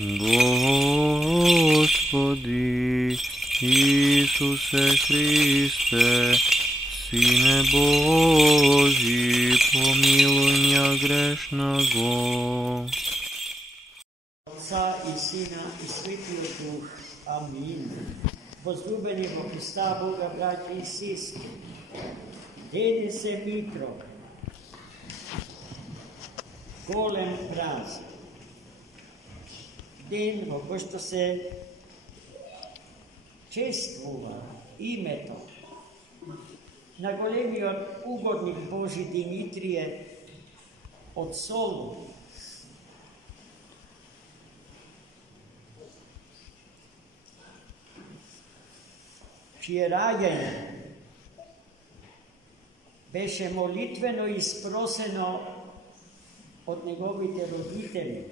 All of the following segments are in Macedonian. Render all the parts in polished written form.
Господи Исусе Христе, Сине Божий, помилуй меня грешного. Отца и Сина и Святого Духа. Амин. Возлюбени во Христа Бога, братья и сестры, денес е Митро, голем празник, ден во кој што се чествува името на големиот угодник Божи Димитрije од Солун, чие раѓање беше молитвено испросено од неговите родители,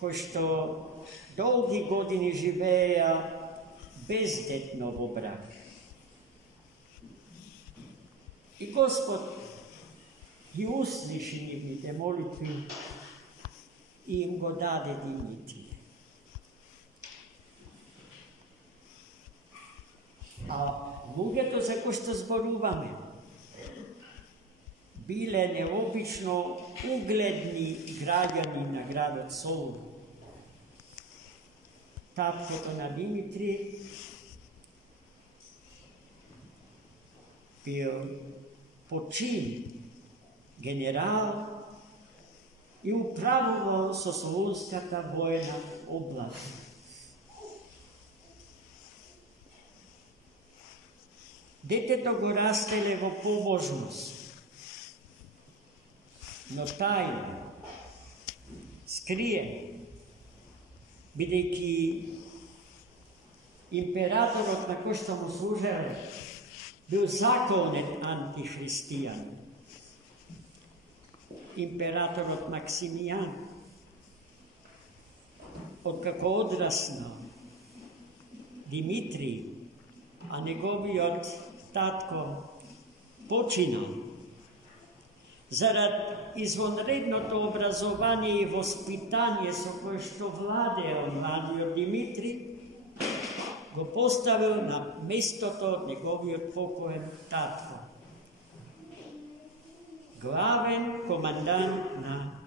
кои што долги години живееја бездетно во брак. И Господ ги услиши нивните молитви и им го даде Димитрije. А луѓето за кои што зборуваме биле необично угледни граѓани на градот Солун. Таткото на Димитрije бил почин генерал и управувал со Солунската војна област. Детето го растеле во побожност, но тајно, скриено, бидејќи императорот на кој што му служеле бил законен антихристијан. Императорот Максимијан, откако одраснал Димитрije, а неговиот татко починал, зарад извонредното образование и воспитание со кое што владеел младиот Димитрije, го поставил на местото од неговиот покоен татко, главен командант на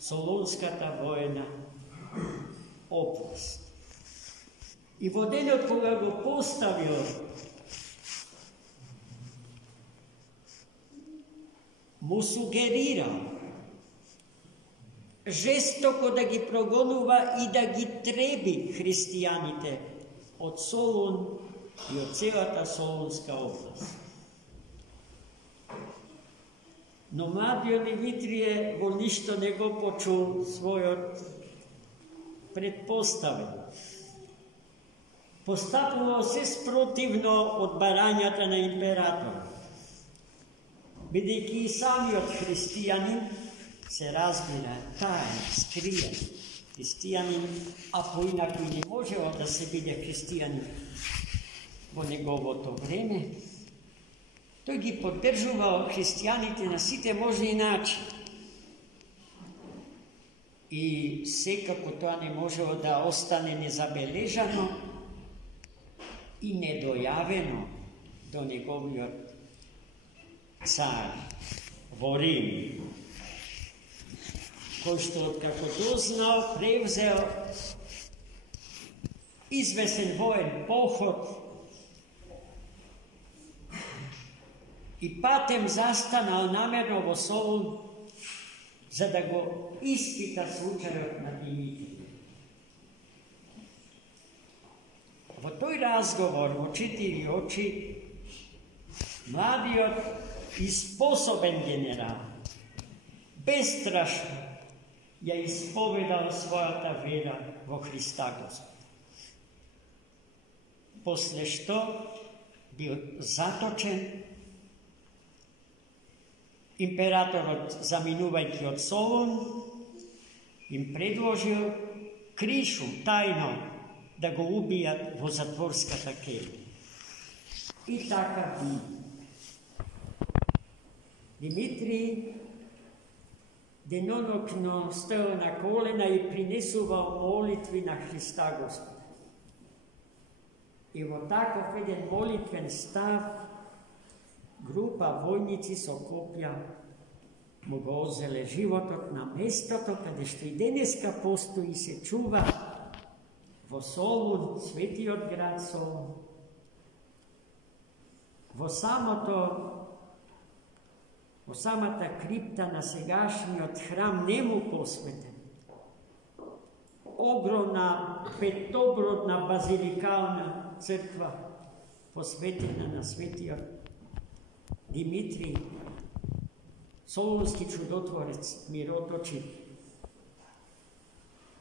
Солунската војна област. И во денот кога го поставил, му сугерирал жестоко да ги прогонува и да ги треби христијаните од Солун и од целата Солунска област. Но младиот Димитрije во ништо не го почул својот предпоставен. Постапувал се спротивно од барањата на императорот, бидејќи и самиот христијанин се разбира тајен, скриен христијанин, а поинаку не можело да се биде христијанин во неговото време, тој ги поддржувал христијаните на сите можни начини. И секако тоа не можело да остане незабележано и недојавено до неговиот цар во Рим, кој што откако дознал, превзел извесен воен поход и патем застанал намерно во Солун за да го испита случајот на Димитрije. Во тој разговор во 4 очи младиот и способен генерал бестрашно ја исповедал својата вера во Христа Господ. После што бил заточен, императорот, заминувајќи од Солун, им предложил кришум тајно да го убијат во затворската келја. И така би. Димитрije denonokno stajao na kolena i prinesuvao molitvi na Hrista Gospoda. I vo takov jedan molitven stav grupa vojnici so koplja mu ga ozele životot na mestoto, kada što i deneska postoji se čuva vo Solun, sveti od grad Solun, vo sama ta kripta na segašnji od hram nemu posveten. Ogromna petobrodna bazilikalna crkva posvetena na sveti Dimitrij, solunski čudotvorec, mirotočiv.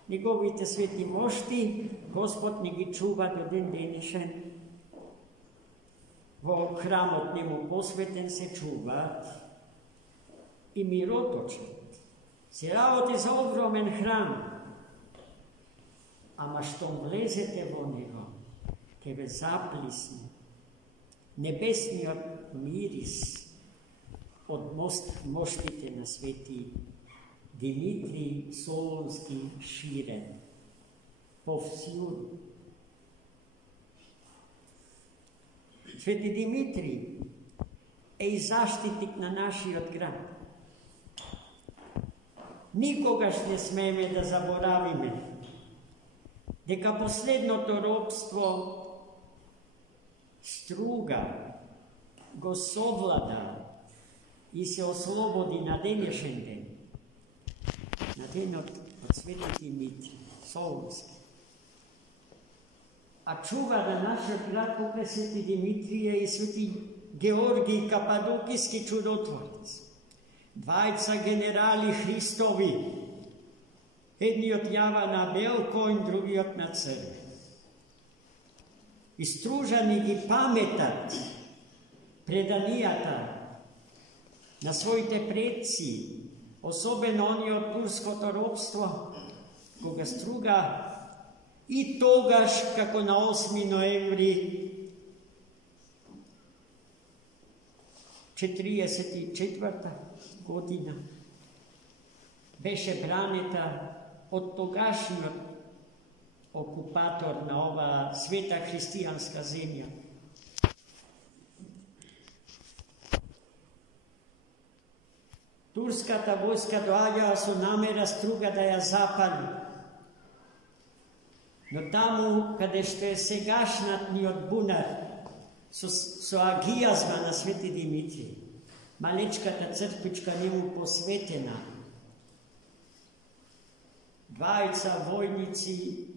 Njegovite sveti mošti, Gospod njegi čuva do den denišen. Vo hramot njemu posveten se čuva i mirotočiv. Se ravoti za ogromen hram, ama što vlezete vo njega, ke ve zaplisne, nebesni miris moštite na sveti Dimitrij Solunski širen povsjudu. Sveti Dimitrij je i zaštitnik na naši od grad. Nikogaš ne smeme da zaboravime, deka posledno to ropstvo struga go sovlada i se oslobodi na denješen den, na den od sveti Dimitrij Solunski. A čuva da naš grad pokraj sveti Dimitrije i sveti Georgij Kapadokijski čudotvorec. Dvajca generali Hristovi, jedni od java na belko in drugi od na crve. Istružani i pametat, predanijata na svojite predci, osobeno oni od tursko ropstvo, koga struga i togaš kako na 8. noembri 44. godina beše braneta od togašnjog okupator na ova sveta hristijanska zemlja. Turska ta vojska doađala su namera struga da ja zapali. No tamo, kada što je segašnatni od bunar, su agijazma na sveti Dimitrij, malečka ta crkvička njemu posvetena. Dvajca vojnici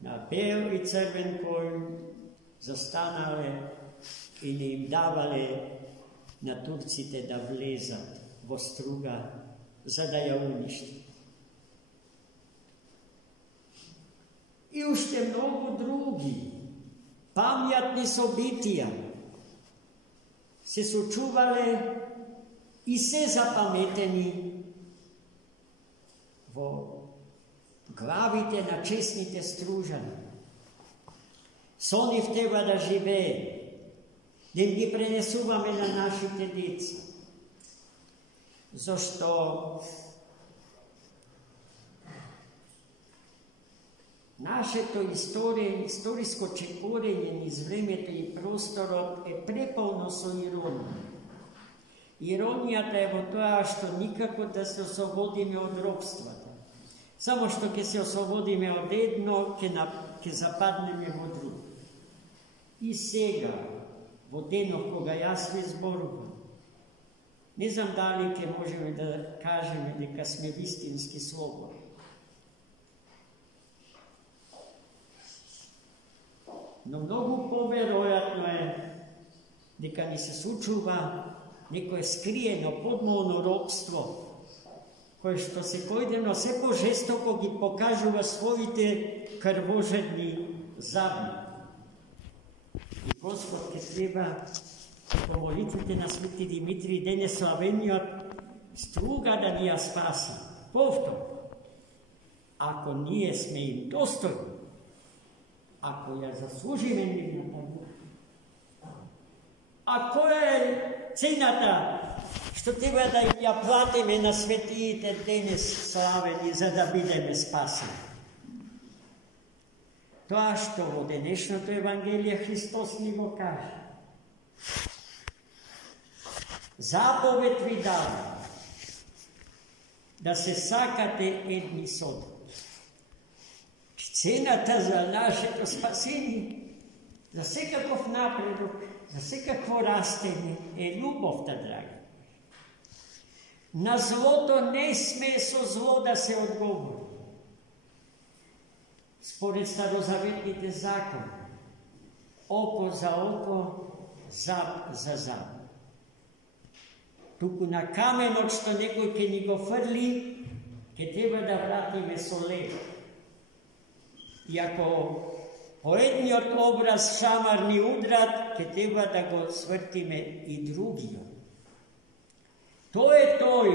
na bel i crven konj zastanale i ne im davale na Turcite da vlezat vo struga, za da ja uništi. I ušte mnogo drugi, pamjatni sobitija, se su čuvale i se zapameteni vo glavite na čestnite stružane. Soni v teba da žive, da im gi prenesuvame na našite deca. Zašto naše to istorijsko čekorenje iz vremeta i prostora je prepolno so ironije. Ironijata je vo toja što nikako da se oslobodime od ropstva. Samo što ke se oslobodime od jedno, ke zapadneme vo drugo. I sega, vo deno koga ja sve zborujem, ne znam da li ke možemo da kažeme neka sme istinski slobodni. No mnogo poverojatno je neka ni se sučuva neko je skrijeno podmolno ropstvo koje što se kojdeno sve požestoko gi pokažuva svojite krvožedni zabi. I Gospod ke treba pomolitvite na sveti Dimitrij dene slavenio struga da nija spasi. Povtor, ako nije sme im dostojno, ako ja zaslužim njim na taj. Ako je cenata Što treba da ја платиме на светиите денес славени за да бидеме спасени. Тоа што во денешното Евангелие Христос ни го каже. Заповед ви дава да се сакате едни со други. Цената за нашето спасение, за секаков напредок, за секакво растење е љубовта, драги. На злото не сме со зло да се одговори. Според старозаветните закони, око за око, зап за зап. Туку на каменот што некој ќе ни го фрли, ќе треба да вратиме со лев. И ако по едниот образ шамар ни удрат, ќе треба да го свртиме и другиот. Тоа е тој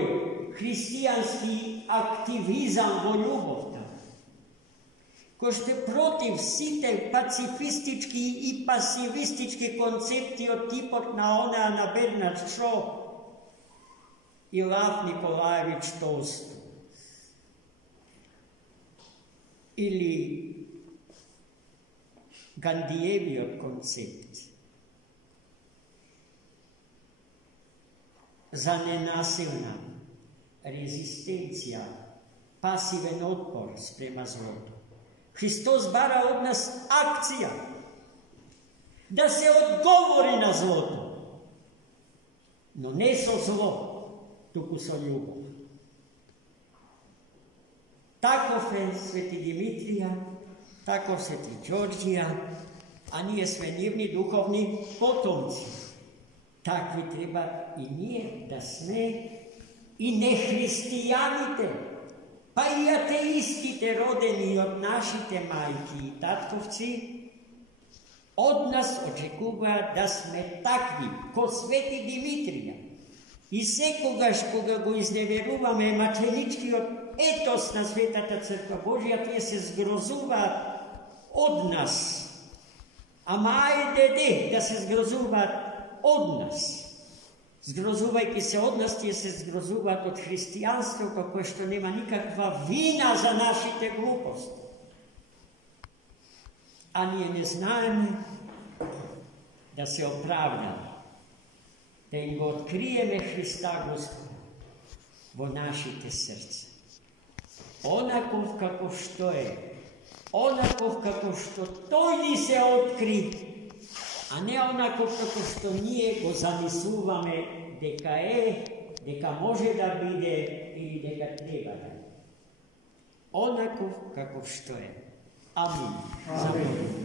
христијански активизам во љубовта, кој што е против сите пацифистички и пасивистички концепти од типот на онаа на Бернард Шоу и Лав Николаевич Толстој. Или Гандиевиот концепт за ненасилна резистенција, пасивен отпор спрема злото. Христос бара од нас акција, да се одговори на злото, но не со зло, туку со љубов. Таков е Свети Димитрија, таков Свети Ѓорѓија, а ние сме нивни духовни потомци. Такви треба и ние да сме, и нехристијаните, па и атеистите родени од нашите мајки и татковци, од нас очекуваат да сме такви, ко Свети Димитрија. И секогаш кога го изневеруваме маченичкиот етос на Светата Црква Божија, тие се згрозуваат од нас. Ама ајде да се згрозуваат од нас. Згрозувајќи се од нас, тие се згрозуваат од христијанството, кое што нема никаква вина за нашите глупости. А ние не знаеме да се оправдаме, да им го откриеме Христа Господа во нашите срца. Онаков како што е, онаков како што тој ни се откри, а не онаков како што ние го замислуваме дека е, дека може да биде или дека треба да е. Онаков како што е. Амин. Амин.